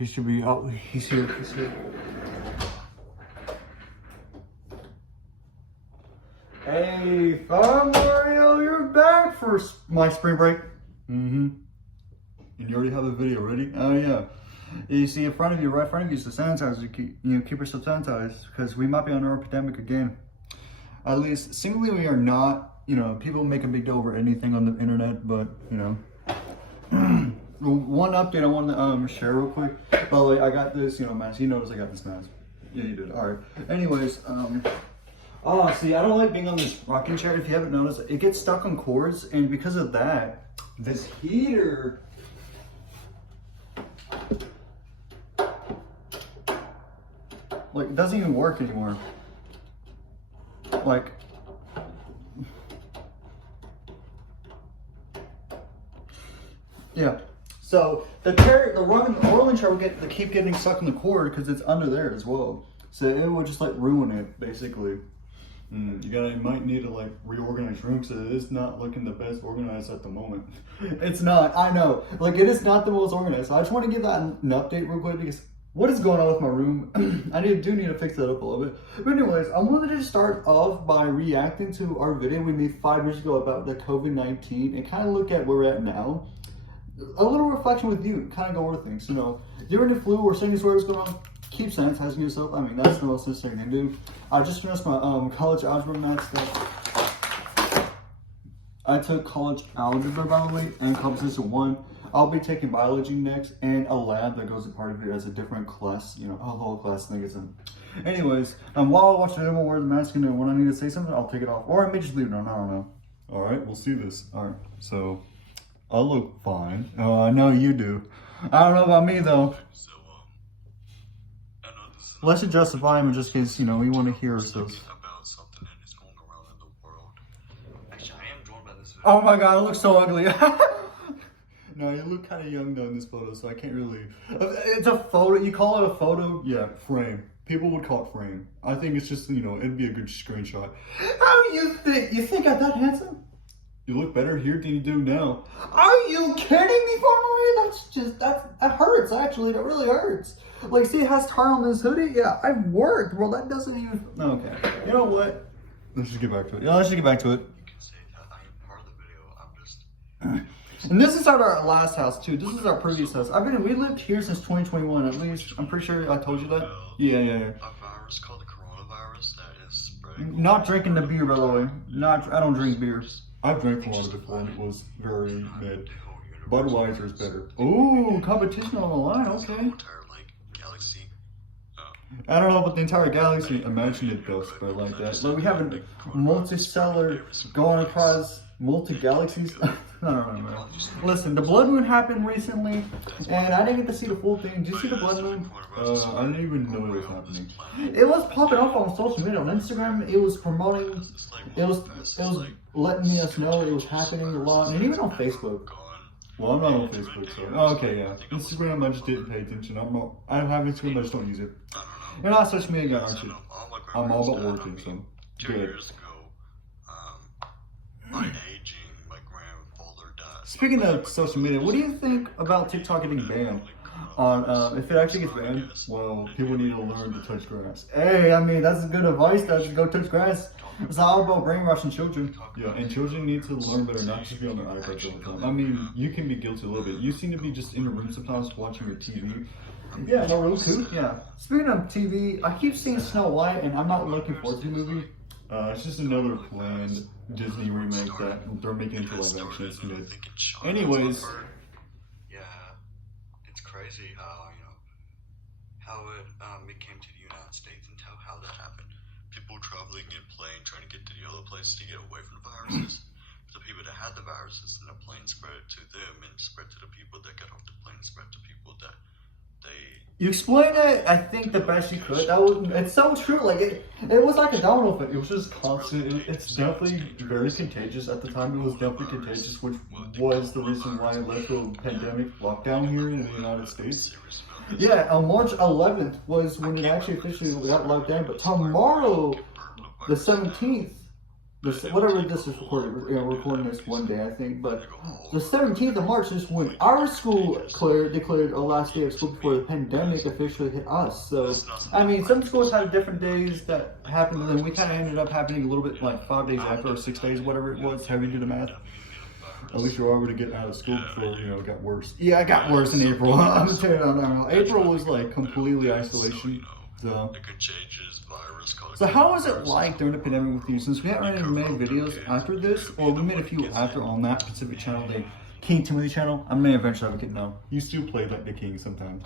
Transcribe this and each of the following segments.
He should be. Oh, he's here. He's here. Hey, Fun Mario, you're back for my spring break. And you already have a video ready? Oh yeah. You see in front of you, right in front of you, is the sanitizer. Keep yourself sanitized because we might be under an epidemic again. At least, singly, we are not. You know, people make a big deal over anything on the internet, but you know. One update I want to share real quick. By the way, I got this, mask. You noticed I got this mask. Yeah, you did. All right. Anyways, oh, see, I don't like being on this rocking chair. If you haven't noticed, it gets stuck on cords, and because of that, this heater. Like, it doesn't even work anymore. Like, yeah. So the rolling chair will keep getting stuck in the cord because it's under there as well. So it would just like ruin it basically. You might need to like reorganize rooms because it is not looking the best organized at the moment. It's not. I know. Like it is not the most organized. So I just want to give that an update real quick because what is going on with my room? I do need to fix that up a little bit. But anyways, I wanted to start off by reacting to our video we made 5 years ago about the COVID-19 and kind of look at where we're at now. A little reflection with you, kind of go over things. During the flu or things where it's going on, keep sanitizing yourself. I mean, that's the most necessary thing to do. I just finished my college algebra math stuff. I took college algebra, by the way, and composition 1. I'll be taking biology next, and a lab that goes a part of it as a different class, a whole class thing is in. Anyways, while I watch the video, wear the mask, and when I need to say something, I'll take it off. Or I may just leave it on, I don't know. All right, we'll see this. All right, so I look fine. I know you do. I don't know about me, though. So, I know this is Let's just justify him just in case, we want to hear ourselves. about something that is going around in the world. Actually, I am drawn by this video. Oh my god, it looks so ugly. No, you look kind of young though in this photo, so I can't really. It's a photo. You call it a photo? Yeah, frame. People would call it frame. I think it's just, it'd be a good screenshot. How do you think? You think I'm that handsome? You look better here than you do now. Are you kidding me, Farmer? That hurts, actually. That really hurts. Like, see, it has tar on this hoodie? Yeah, I've worked. Well, that doesn't even. Okay. You know what? Let's just get back to it. Yeah, let's just get back to it. You can say that I am part of the video. I'm just. And this is our last house too. This is our previous house. We lived here since 2021 at least. I'm pretty sure I told you that. Yeah. A virus called the coronavirus that is spreading. Not drinking the beer, by the way. I don't drink beer. I've drank a lot of it before and it was very mid. Budweiser is better. Ooh, competition on the line, okay. Galaxy. I don't know about the entire galaxy. Imagine it does spread like that. Like we have a multistellar going across multi-galaxies. I don't know. Listen, the blood moon happened recently, and I didn't get to see the full thing. Did you see the blood moon? I didn't even know it was happening. It was popping up on social media, on Instagram. It was promoting. It was letting us know it was happening a lot, and even on Facebook. Well, I'm not on Facebook, so okay, yeah. Instagram, I just didn't pay attention. I have Instagram, I just don't use it. You're not a social media guy, aren't you? I'm all about working, so 2 years ago, my aging, my grandfather died. Speaking of social media, what do you think about TikTok getting banned? If it actually gets banned, well, people need to learn to touch grass. Hey, I mean, that's good advice. That should go touch grass. It's all about brainwashing children. Yeah, and children need to learn better, not just be on their iPads all the time. I mean, you can be guilty a little bit. You seem to be just in the room sometimes watching your TV. Yeah, no, really cool. Yeah. Speaking of TV, I keep seeing Snow White, and I'm not looking forward to the movie. It's just another planned Disney remake that they're making into live action. It's mid. Anyways. Yeah, it's crazy how it came to the United States and how that happened. People traveling in plane trying to get to the other places to get away from the viruses. The people that had the viruses and the plane spread it to them and spread to the people that got off the plane, spread to people that You explained it, I think, the best you could. It's so true. Like it was like a domino effect. It was just constant. It's definitely very contagious. At the time, it was definitely contagious, which was the reason why it led to a pandemic lockdown here in the United States. Yeah, on March 11th was when it actually officially got locked down. But tomorrow, the 17th, this, whatever this is recorded, we're recording this one day, I think, but the 17th of March is when our school declared a last day of school before the pandemic officially hit us. So, I mean, some schools had different days that happened, and then we kind of ended up happening a little bit like 5 days after, or 6 days, whatever it was, however you do the math. At least you're already getting out of school before, you know, it got worse. Yeah, it got worse in April. I'm gonna tell you that now. April was like completely isolation. So, how was it like during the pandemic with you? Since we haven't made many videos after this, or we made a few after on that specific channel, the King Timothy channel, I may eventually have a kid now. You still play like the king sometimes.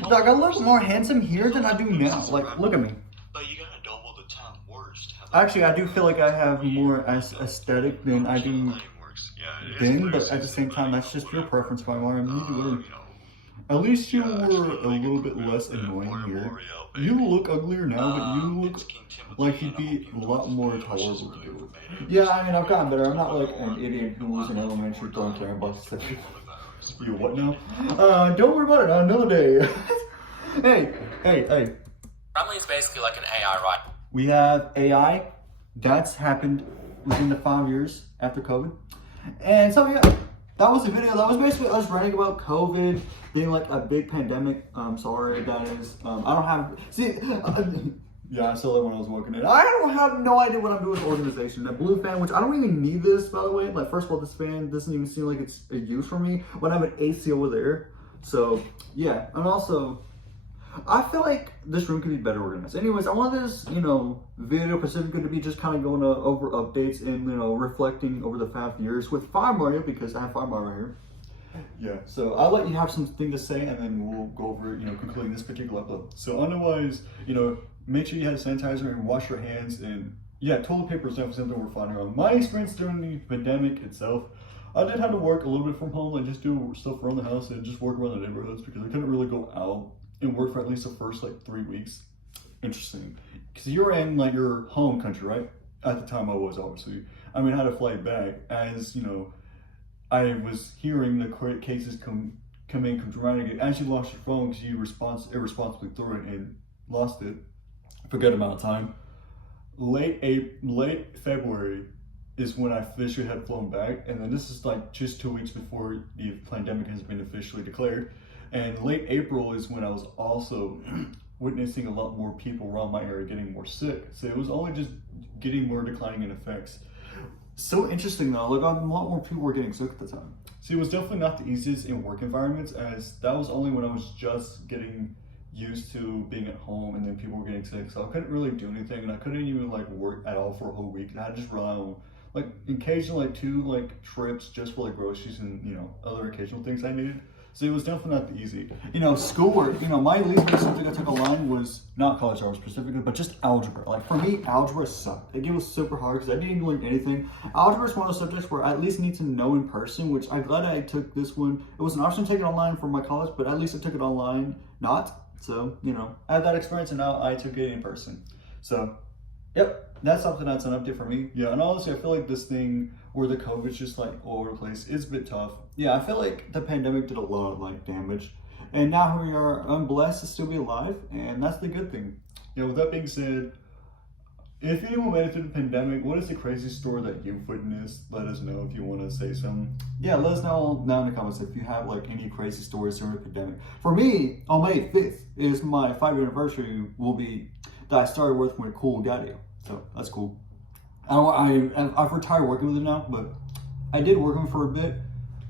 Like, I look more handsome here than I do now. Like, look at me. But you gotta double the time worst. Actually, I do feel like I have more aesthetic than I do then, but at the same time, that's just your preference, by Mario. At least you were a little bit less annoying here. You look uglier now, but you look like you'd be a lot more tolerable to do. Yeah, I mean, I've gotten better. I'm not like an idiot who was in elementary throwing carrot boxes at people. You what now? Don't worry about it on another day. Hey. Grammarly is basically like an AI, right? We have AI. That's happened within the 5 years after COVID. And so, yeah, that was the video. That was basically us ranting about COVID being like a big pandemic. Sorry, that is. I don't have. See, yeah, I saw that when I was working it. I don't have no idea what I'm doing with organization. That blue fan, which I don't even need this, by the way. Like, first of all, this fan doesn't even seem like it's a use for me when I have an AC over there. So, yeah. And also, I feel like this room could be better organized. Anyways, I want this, you know, video specifically to be just kind of going over updates and, you know, reflecting over the 5 years with Fire Mario, because I have Fire Mario here. Yeah, so I'll let you have something to say, and then we'll go over, you know, concluding this particular upload. So otherwise, you know, make sure you have sanitizer and wash your hands, and yeah, toilet paper is definitely something we're finding out. My experience during the pandemic itself, I did have to work a little bit from home, like just do stuff around the house and just work around the neighborhoods, because I couldn't really go out and work for at least the first like 3 weeks. Interesting, because you're in like your home country, right? At the time I was, obviously. I mean, I had to fly back, as you know, I was hearing the cases come dramatic. As you lost your phone because you irresponsibly threw it and lost it for a good amount of time. Late February is when I officially had flown back, and then this is like just 2 weeks before the pandemic has been officially declared. And late April is when I was also witnessing a lot more people around my area getting more sick. So it was only just getting more declining in effects. So interesting though, like a lot more people were getting sick at the time. See, it was definitely not the easiest in work environments, as that was only when I was just getting used to being at home, and then people were getting sick. So I couldn't really do anything, and I couldn't even like work at all for a whole week. And I had to just rely on like occasional like 2 like trips just for like groceries and, you know, other occasional things I needed. So it was definitely not the easy. You know, schoolwork, you know, my least favorite subject I took online was not college hours specifically, but just algebra. Like for me, algebra sucked. It was super hard because I didn't even learn anything. Algebra is one of those subjects where I at least need to know in person, which I'm glad I took this one. It was an option to take it online for my college, but at least I took it online, not. So, you know, I had that experience, and now I took it in person. So, yep, that's something that's an update for me. Yeah, and honestly, I feel like this thing where the COVID's just like all over the place is a bit tough. Yeah, I feel like the pandemic did a lot of like damage, and now here we are. I'm blessed to still be alive, and that's the good thing. Yeah, with that being said, if anyone made it through the pandemic, what is the craziest story that you've witnessed? Let us know if you want to say something. Yeah, let us know down in the comments if you have like any crazy stories during the pandemic. For me, on May 5th is my 5-year anniversary. Will be that I started working with Cool Gadio, so that's cool. I've retired working with him now, but I did work with him for a bit.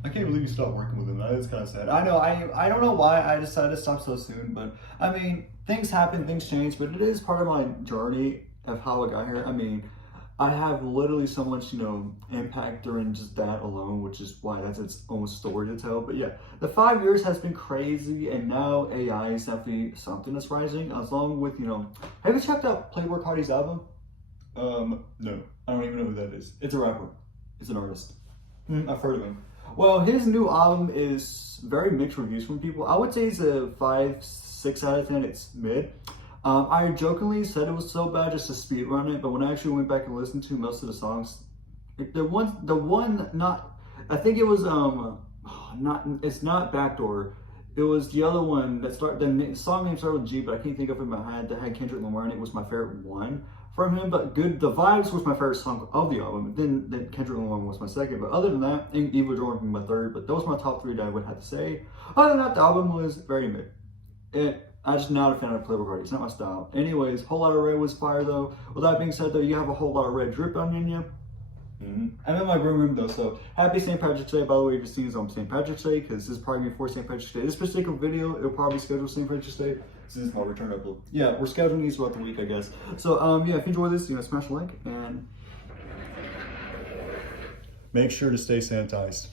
I can't believe you stopped working with him. That is kind of sad. I know. I don't know why I decided to stop so soon, but I mean, things happen, things change, but it is part of my journey of how I got here. I mean, I have literally so much, you know, impact during just that alone, which is why that's its own story to tell. But yeah, the 5 years has been crazy, and now AI is definitely something that's rising, along with, you know, have you checked out Playboi Carti's album? No, I don't even know who that is. It's a rapper. It's an artist. I've heard of him. Well, his new album is very mixed reviews from people. I would say it's a 5, 6 out of 10. It's mid. I jokingly said it was so bad just to speed run it, but when I actually went back and listened to most of the songs, I think it was it's not Backdoor. It was the other one that the song name started with G, but I can't think of it in my head, that had Kendrick Lamar in it. Was my favorite one from him, but good. The Vibes was my first song of the album. Then Kendrick Lamar was my second. But other than that, Evil Jordan was my third. But those are my top three that I would have to say. Other than that, the album was very mid. I'm just not a fan of Playboy Cardi. It's not my style. Anyways, Whole Lotta Red was fire though. With that being said though, you have a whole lot of red drip on you. I'm in my room though, so happy St. Patrick's Day. By the way, if you're seeing this on St. Patrick's Day, because this is probably before St. Patrick's Day. This particular video, it'll probably schedule St. Patrick's Day. This is my return upload. Yeah, we're scheduling these throughout the week, I guess. So, yeah, if you enjoy this, smash a like and make sure to stay sanitized.